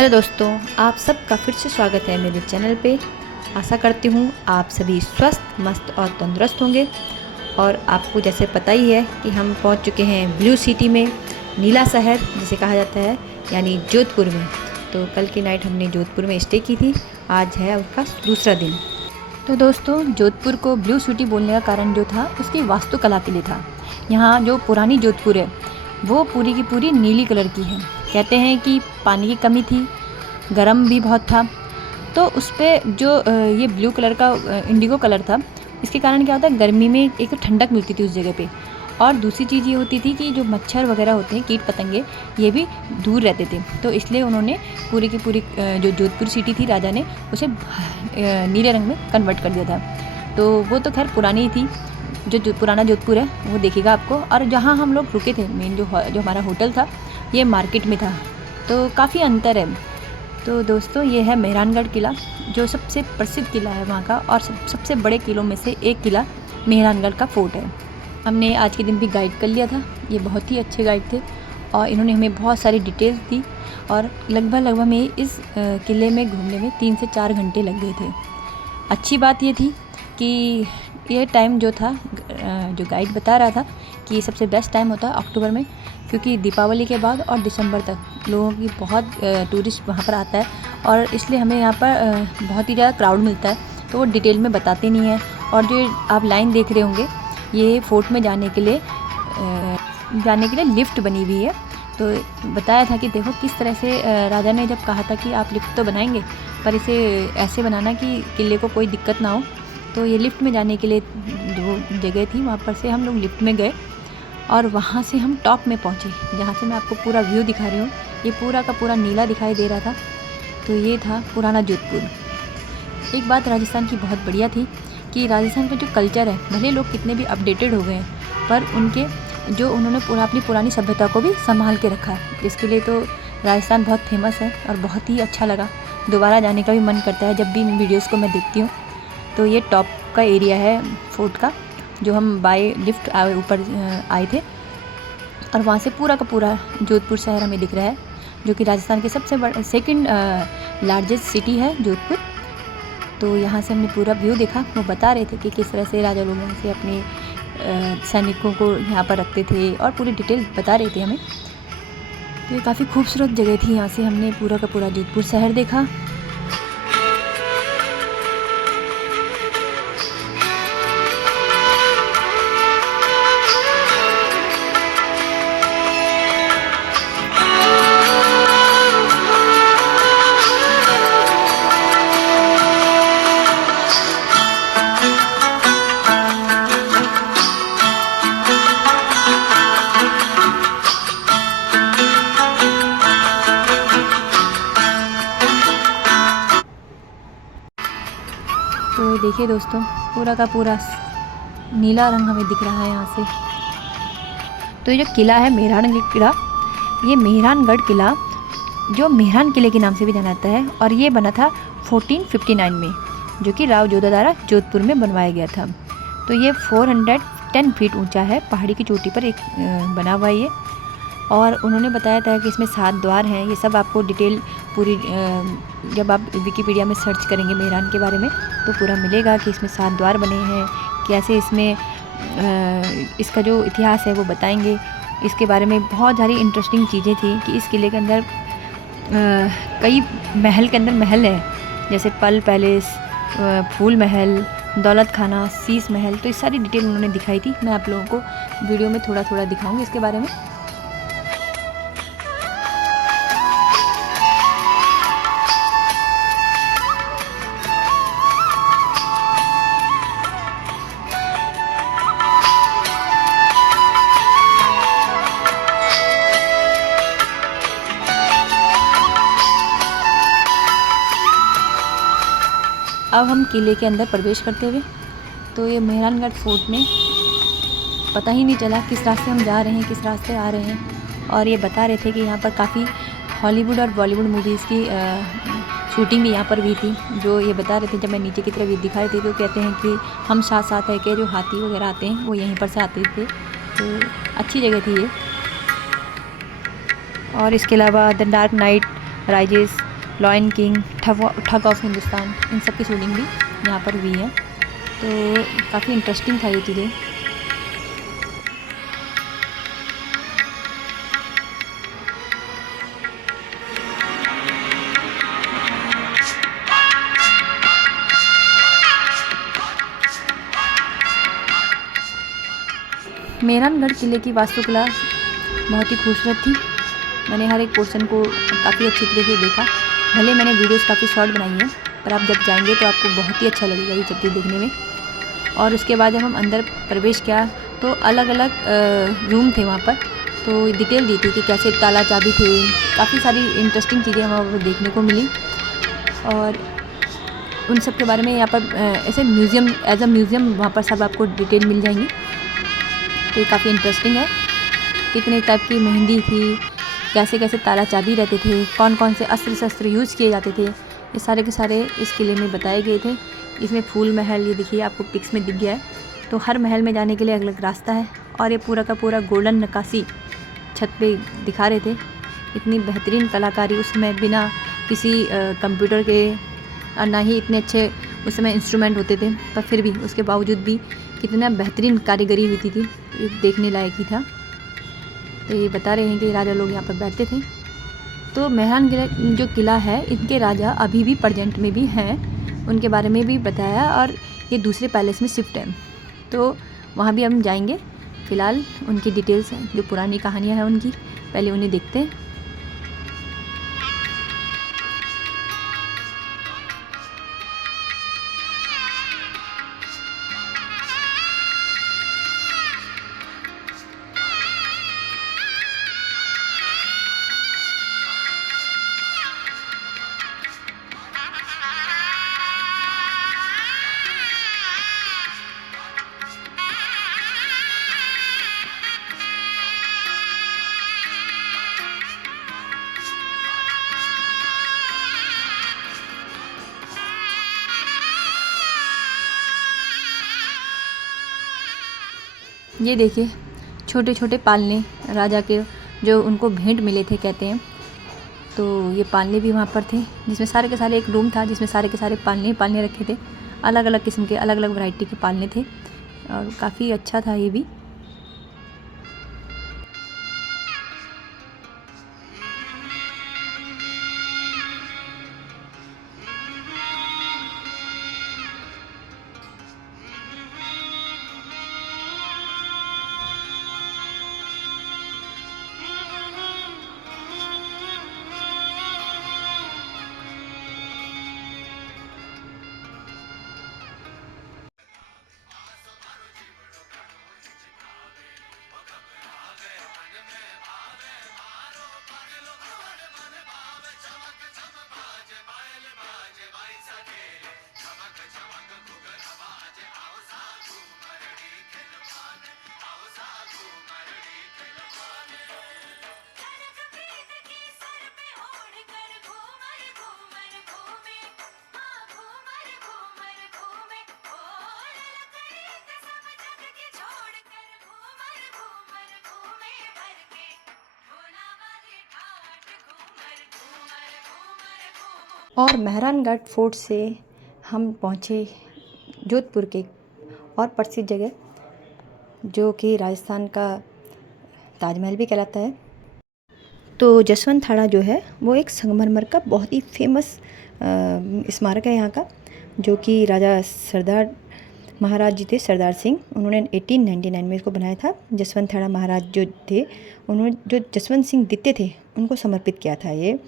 Hello दोस्तों, आप सबका फिर से स्वागत है मेरे चैनल पे। आशा करती हूँ आप सभी स्वस्थ मस्त और तंदुरुस्त होंगे। और आपको जैसे पता ही है कि हम पहुँच चुके हैं ब्लू सिटी में, नीला शहर जिसे कहा जाता है, यानी जोधपुर में। तो कल की नाइट हमने जोधपुर में स्टे की थी, आज है उसका दूसरा दिन। तो दोस्तों, जोधपुर को ब्लू सिटी बोलने का कारण जो था उसकी वास्तुकला के लिए था। यहाँ जो पुरानी जोधपुर है वो पूरी की पूरी नीली कलर की है। कहते हैं कि पानी की कमी थी, गर्म भी बहुत था, तो उस पर जो ये ब्लू कलर का इंडिगो कलर था, इसके कारण क्या होता है, गर्मी में एक ठंडक मिलती थी उस जगह पे। और दूसरी चीज़ ये होती थी कि जो मच्छर वगैरह होते हैं, कीट पतंगे, ये भी दूर रहते थे। तो इसलिए उन्होंने पूरी की पूरी जो जोधपुर सिटी थी, राजा ने उसे नीले रंग में कन्वर्ट कर दिया था। तो वो तो खैर पुरानी थी, जो पुराना जोधपुर है वो देखिएगा आपको। और जहाँ हम लोग रुके थे, मेन जो हमारा होटल था, ये मार्केट में था, तो काफ़ी अंतर है। तो दोस्तों, ये है मेहरानगढ़ किला, जो सबसे प्रसिद्ध किला है वहाँ का, और सबसे बड़े किलों में से एक किला मेहरानगढ़ का फोर्ट है। हमने आज के दिन भी गाइड कर लिया था, ये बहुत ही अच्छे गाइड थे और इन्होंने हमें बहुत सारी डिटेल्स दी। और लगभग हमें इस किले में घूमने में 3 से 4 घंटे लग गए थे। अच्छी बात ये थी कि ये टाइम जो था, जो गाइड बता रहा था कि सबसे बेस्ट टाइम होता है अक्टूबर में, क्योंकि दीपावली के बाद और दिसंबर तक लोगों की बहुत टूरिस्ट वहाँ पर आता है, और इसलिए हमें यहाँ पर बहुत ही ज़्यादा क्राउड मिलता है। तो वो डिटेल में बताते नहीं हैं। और जो आप लाइन देख रहे होंगे, ये फोर्ट में जाने के लिए लिफ्ट बनी हुई है। तो बताया था कि देखो किस तरह से राजा ने जब कहा था कि आप लिफ्ट तो बनाएंगे, पर इसे ऐसे बनाना कि किले को कोई दिक्कत ना हो। तो ये लिफ्ट में जाने के लिए जो जगह थी, वहाँ पर से हम लोग लिफ्ट में गए और वहाँ से हम टॉप में पहुँचे, जहाँ से मैं आपको पूरा व्यू दिखा रही हूँ। ये पूरा का पूरा नीला दिखाई दे रहा था। तो ये था पुराना जोधपुर। एक बात राजस्थान की बहुत बढ़िया थी कि राजस्थान का जो कल्चर है, भले लोग कितने भी अपडेटेड हो गए हैं, पर उन्होंने अपनी पुरानी सभ्यता को भी संभाल के रखा है, जिसके लिए तो राजस्थान बहुत फेमस है और बहुत ही अच्छा लगा। दोबारा जाने का भी मन करता है जब भी इन वीडियोज़ को मैं देखती हूँ। तो ये टॉप का एरिया है फोर्ट का, जो हम बाय लिफ्ट ऊपर आए थे, और वहाँ से पूरा का पूरा जोधपुर शहर हमें दिख रहा है, जो कि राजस्थान के सबसे सेकंड लार्जेस्ट सिटी है जोधपुर। तो यहाँ से हमने पूरा व्यू देखा। वो बता रहे थे कि किस तरह से राजा लोग यहाँ से अपने सैनिकों को यहाँ पर रखते थे, और पूरी डिटेल बता रहे थे हमें। तो ये काफ़ी खूबसूरत जगह थी। यहाँ से हमने पूरा का पूरा जोधपुर शहर देखा। तो देखिए दोस्तों, पूरा का पूरा नीला रंग हमें दिख रहा है यहाँ से। तो ये जो किला है मेहरानगढ़ किला, ये मेहरानगढ़ किला जो मेहरान किले के नाम से भी जाना जाता है, और ये बना था 1459 में, जो कि राव जोधा द्वारा जोधपुर में बनवाया गया था। तो ये 410 फीट ऊंचा है, पहाड़ी की चोटी पर एक बना हुआ है ये। और उन्होंने बताया था कि इसमें 7 द्वार हैं। ये सब आपको डिटेल पूरी जब आप विकिपीडिया में सर्च करेंगे मेहरान के बारे में, तो पूरा मिलेगा कि इसमें 7 द्वार बने हैं, कैसे इसमें इसका जो इतिहास है वो बताएंगे। इसके बारे में बहुत सारी इंटरेस्टिंग चीज़ें थी कि इस किले के अंदर कई महल के अंदर महल है, जैसे पल पैलेस, फूल महल, दौलत खाना, शीश महल। तो इस सारी डिटेल उन्होंने दिखाई थी। मैं आप लोगों को वीडियो में थोड़ा थोड़ा दिखाऊंगी इसके बारे में। अब हम किले के अंदर प्रवेश करते हुए, तो ये मेहरानगढ़ फोर्ट में पता ही नहीं चला किस रास्ते हम जा रहे हैं, किस रास्ते आ रहे हैं। और ये बता रहे थे कि यहाँ पर काफ़ी हॉलीवुड और बॉलीवुड मूवीज़ की शूटिंग भी यहाँ पर हुई थी। जो ये बता रहे थे, जब मैं नीचे की तरफ ये दिखा रहे थे, तो कहते हैं कि हम साथ साथ है कि जो हाथी वगैरह आते हैं वो यहीं पर से आते थे। तो अच्छी जगह थी ये। और इसके अलावा the dark night rises lion king, ठग ऑफ हिंदुस्तान, इन सब की शूटिंग भी यहाँ पर हुई है। तो काफ़ी इंटरेस्टिंग था ये चीज़ें। मेहरानगढ़ किले की वास्तुकला बहुत ही खूबसूरत थी। मैंने हर एक पोर्शन को काफ़ी अच्छी तरीके से देखा। भले मैंने वीडियोस काफ़ी शॉर्ट बनाई है, पर आप जब जाएंगे तो आपको बहुत ही अच्छा लगेगा ये सब चीज़ देखने में। और उसके बाद जब हम अंदर प्रवेश किया तो अलग अलग रूम थे वहाँ पर, तो डिटेल दी थी कि कैसे ताला चाबी थे। काफ़ी सारी इंटरेस्टिंग चीज़ें वहाँ पर देखने को मिली और उन सब के बारे में यहाँ पर ऐसे म्यूज़ियम, एज अ म्यूज़ियम वहाँ पर सब आपको डिटेल मिल जाएंगी। तो ये काफ़ी इंटरेस्टिंग है। कितने टाइप की मेहंदी थी, कैसे कैसे ताला चाबी रहते थे, कौन कौन से अस्त्र शस्त्र यूज़ किए जाते थे, ये सारे के सारे इस किले में बताए गए थे। इसमें फूल महल, ये देखिए आपको पिक्स में दिख गया है। तो हर महल में जाने के लिए अलग अलग रास्ता है और ये पूरा का पूरा गोल्डन नक्काशी छत पे दिखा रहे थे। इतनी बेहतरीन कलाकारी उस समय, बिना किसी कंप्यूटर के और ना ही इतने अच्छे उस समय इंस्ट्रूमेंट होते थे, पर फिर भी उसके बावजूद भी कितना बेहतरीन कारीगरी होती थी, ये देखने लायक ही था। तो ये बता रहे हैं कि राजा लोग यहाँ पर बैठते थे। तो मेहरानगढ़ जो किला है, इनके राजा अभी भी प्रेजेंट में भी हैं, उनके बारे में भी बताया और ये दूसरे पैलेस में शिफ्ट है। तो वहाँ भी हम जाएंगे। फ़िलहाल उनकी डिटेल्स हैं, जो पुरानी कहानियाँ हैं उनकी, पहले उन्हें देखते हैं। ये देखिए छोटे छोटे पालने राजा के, जो उनको भेंट मिले थे कहते हैं। तो ये पालने भी वहाँ पर थे, जिसमें सारे के सारे, एक रूम था जिसमें सारे के सारे पालने रखे थे। अलग अलग किस्म के, अलग अलग वैरायटी के पालने थे और काफ़ी अच्छा था ये भी। और मेहरानगढ़ फोर्ट से हम पहुँचे जोधपुर के और प्रसिद्ध जगह, जो कि राजस्थान का ताजमहल भी कहलाता है। तो जसवंत थाड़ा जो है वो एक संगमरमर का बहुत ही फेमस स्मारक है यहाँ का, जो कि राजा सरदार महाराज जी थे, सरदार सिंह, उन्होंने 1899 में इसको बनाया था। जसवंत थाड़ा महाराज जो थे, उन्होंने जो जसवंत सिंह द्वितीय थे उनको समर्पित किया था ये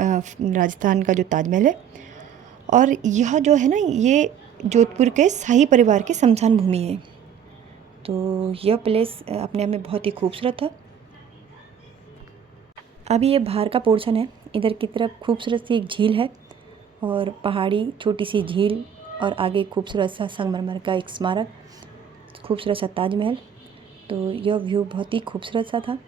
राजस्थान का जो ताजमहल है। और यह जो है ना, ये जोधपुर के शाही परिवार की शमशान भूमि है। तो यह प्लेस अपने आप में बहुत ही खूबसूरत था। अभी ये बाहर का पोर्शन है, इधर की तरफ खूबसूरत सी एक झील है और पहाड़ी छोटी सी झील और आगे खूबसूरत सा संगमरमर का एक स्मारक, खूबसूरत सा ताजमहल। तो यह व्यू बहुत ही खूबसूरत सा था।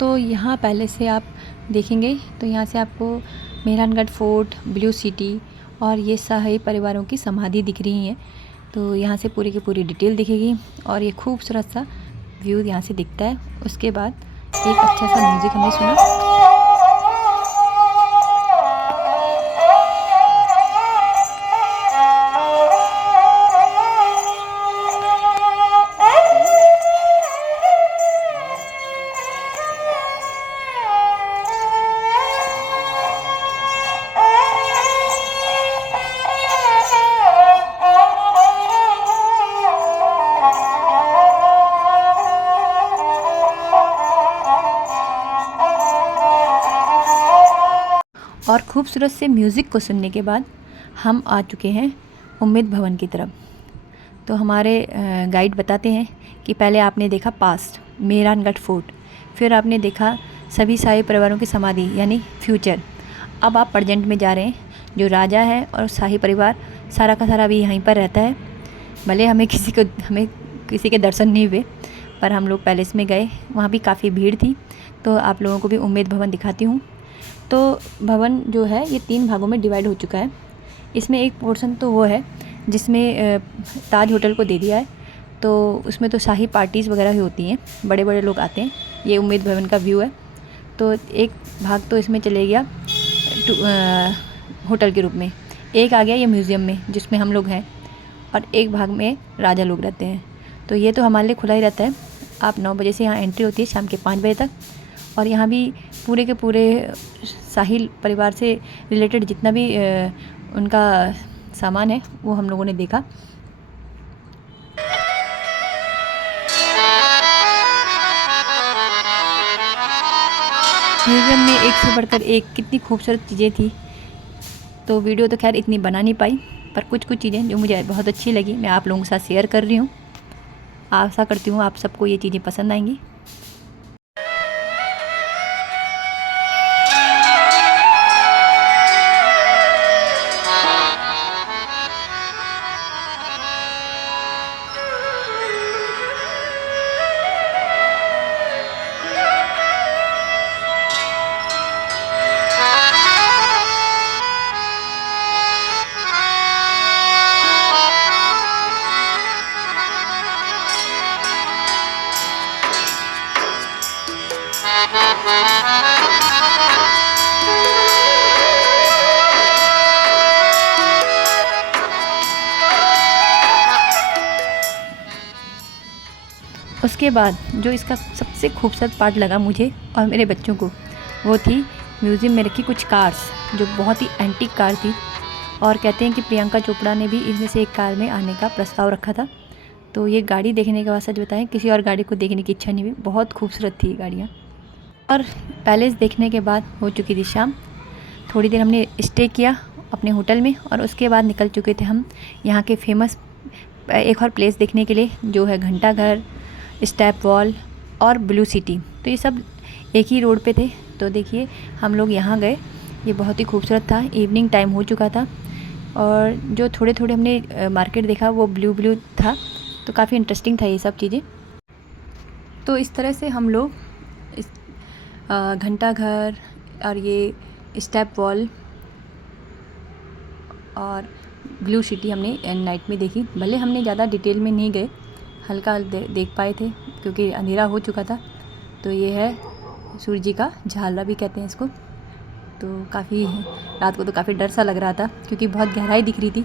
तो यहाँ पहले से आप देखेंगे तो यहाँ से आपको मेहरानगढ़ फोर्ट, ब्लू सिटी और ये शाही परिवारों की समाधि दिख रही हैं। तो यहाँ से पूरी की पूरी डिटेल दिखेगी और ये खूबसूरत सा व्यू यहाँ से दिखता है। उसके बाद एक अच्छा सा म्यूज़िक हमने सुना। और खूबसूरत से म्यूज़िक को सुनने के बाद हम आ चुके हैं उम्मीद भवन की तरफ। तो हमारे गाइड बताते हैं कि पहले आपने देखा पास्ट मेहरानगढ़ फोर्ट, फिर आपने देखा सभी शाही परिवारों की समाधि यानी फ्यूचर। अब आप प्रेजेंट में जा रहे हैं। जो राजा है और शाही परिवार सारा का सारा भी यहीं पर रहता है। भले हमें किसी के दर्शन नहीं हुए, पर हम लोग पैलेस में गए, वहाँ भी काफ़ी भीड़ थी। तो आप लोगों को भी उम्मीद भवन दिखाती हूँ। तो भवन जो है ये 3 भागों में डिवाइड हो चुका है। इसमें एक पोर्शन तो वो है जिसमें ताज होटल को दे दिया है। तो उसमें तो शाही पार्टीज़ वगैरह ही होती हैं, बड़े बड़े लोग आते हैं। ये उम्मीद भवन का व्यू है। तो एक भाग तो इसमें चले गया होटल के रूप में, एक आ गया ये म्यूज़ियम में जिसमें हम लोग हैं, और एक भाग में राजा लोग रहते हैं। तो ये तो हमारे लिए खुला ही रहता है। आप 9 बजे से यहाँ एंट्री होती है, शाम के 5 बजे तक। और यहाँ भी पूरे के पूरे शाही परिवार से रिलेटेड जितना भी उनका सामान है वो हम लोगों ने देखा। म्यूज़ियम में एक से बढ़कर एक कितनी खूबसूरत चीज़ें थी। तो वीडियो तो खैर इतनी बना नहीं पाई, पर कुछ चीज़ें जो मुझे बहुत अच्छी लगी मैं आप लोगों के साथ शेयर कर रही हूँ। आशा करती हूँ आप सबको ये चीज़ें पसंद आएंगी। उसके बाद जो इसका सबसे खूबसूरत पार्ट लगा मुझे और मेरे बच्चों को, वो थी म्यूज़ियम में रखी कुछ कार्स जो बहुत ही एंटीक कार थी। और कहते हैं कि प्रियंका चोपड़ा ने भी इनमें से एक कार में आने का प्रस्ताव रखा था। तो ये गाड़ी देखने के बाद सच बताएं किसी और गाड़ी को देखने की इच्छा नहीं हुई, बहुत खूबसूरत थी गाड़ियाँ। और पैलेस देखने के बाद हो चुकी थी शाम। थोड़ी देर हमने स्टे किया अपने होटल में और उसके बाद निकल चुके थे हम यहाँ के फेमस एक और प्लेस देखने के लिए, जो है घंटा घर, स्टेप वॉल और ब्लू सिटी। तो ये सब एक ही रोड पे थे। तो देखिए हम लोग यहाँ गए, ये बहुत ही खूबसूरत था। इवनिंग टाइम हो चुका था और जो थोड़े थोड़े हमने मार्केट देखा वो ब्लू था। तो काफ़ी इंटरेस्टिंग था ये सब चीज़ें। तो इस तरह से हम लोग इस घंटा घर और ये स्टेप वॉल और ब्लू सिटी हमने नाइट में देखी। भले हमने ज़्यादा डिटेल में नहीं गए, हल्का देख पाए थे क्योंकि अंधेरा हो चुका था। तो ये है सूर्य जी का झालरा भी कहते हैं इसको। तो काफ़ी रात को तो काफ़ी डर सा लग रहा था क्योंकि बहुत गहराई दिख रही थी।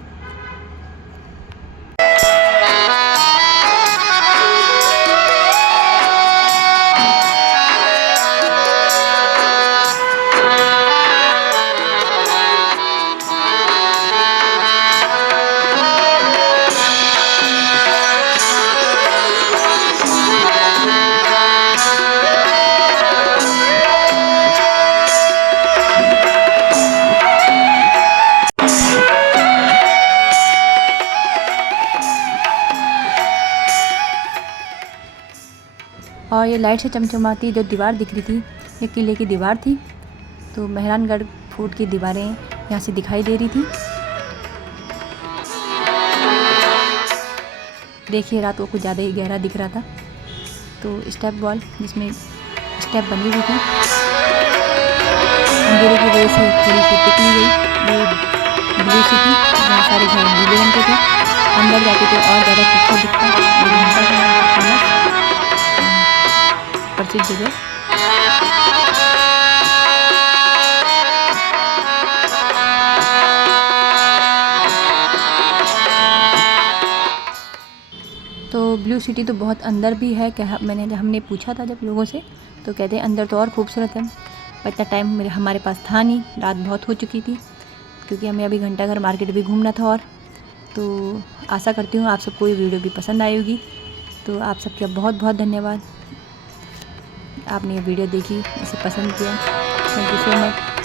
और ये लाइट से चमचमाती जो दीवार दिख रही थी ये किले की दीवार थी। तो मेहरानगढ़ फोर्ट की दीवारें यहाँ से दिखाई दे रही थी। देखिए रात को कुछ ज़्यादा ही गहरा दिख रहा था। तो स्टेप वॉल जिसमें स्टेप बनी हुई थी। अंधेरे की वजह से थोड़ी सी टिक नहीं गई। ये ब्लू सिटी, जहाँ सारे घर नीले रंग के थे, अंदर जाते तो और ज़्यादा खूबसूरत दिखता। ये घंटा था यहाँ का फेमस प्रसिद्ध जगह। तो ब्लू सिटी तो बहुत अंदर भी है क्या, जब हमने पूछा था जब लोगों से तो कहते हैं अंदर तो और खूबसूरत है, पर इतना टाइम हमारे पास था नहीं, रात बहुत हो चुकी थी, क्योंकि हमें अभी घंटाघर मार्केट भी घूमना था। और तो आशा करती हूँ आप सबको ये वीडियो भी पसंद आई होगी। तो आप सबका बहुत बहुत धन्यवाद, आपने ये वीडियो देखी, इसे पसंद किया। Thank you so much.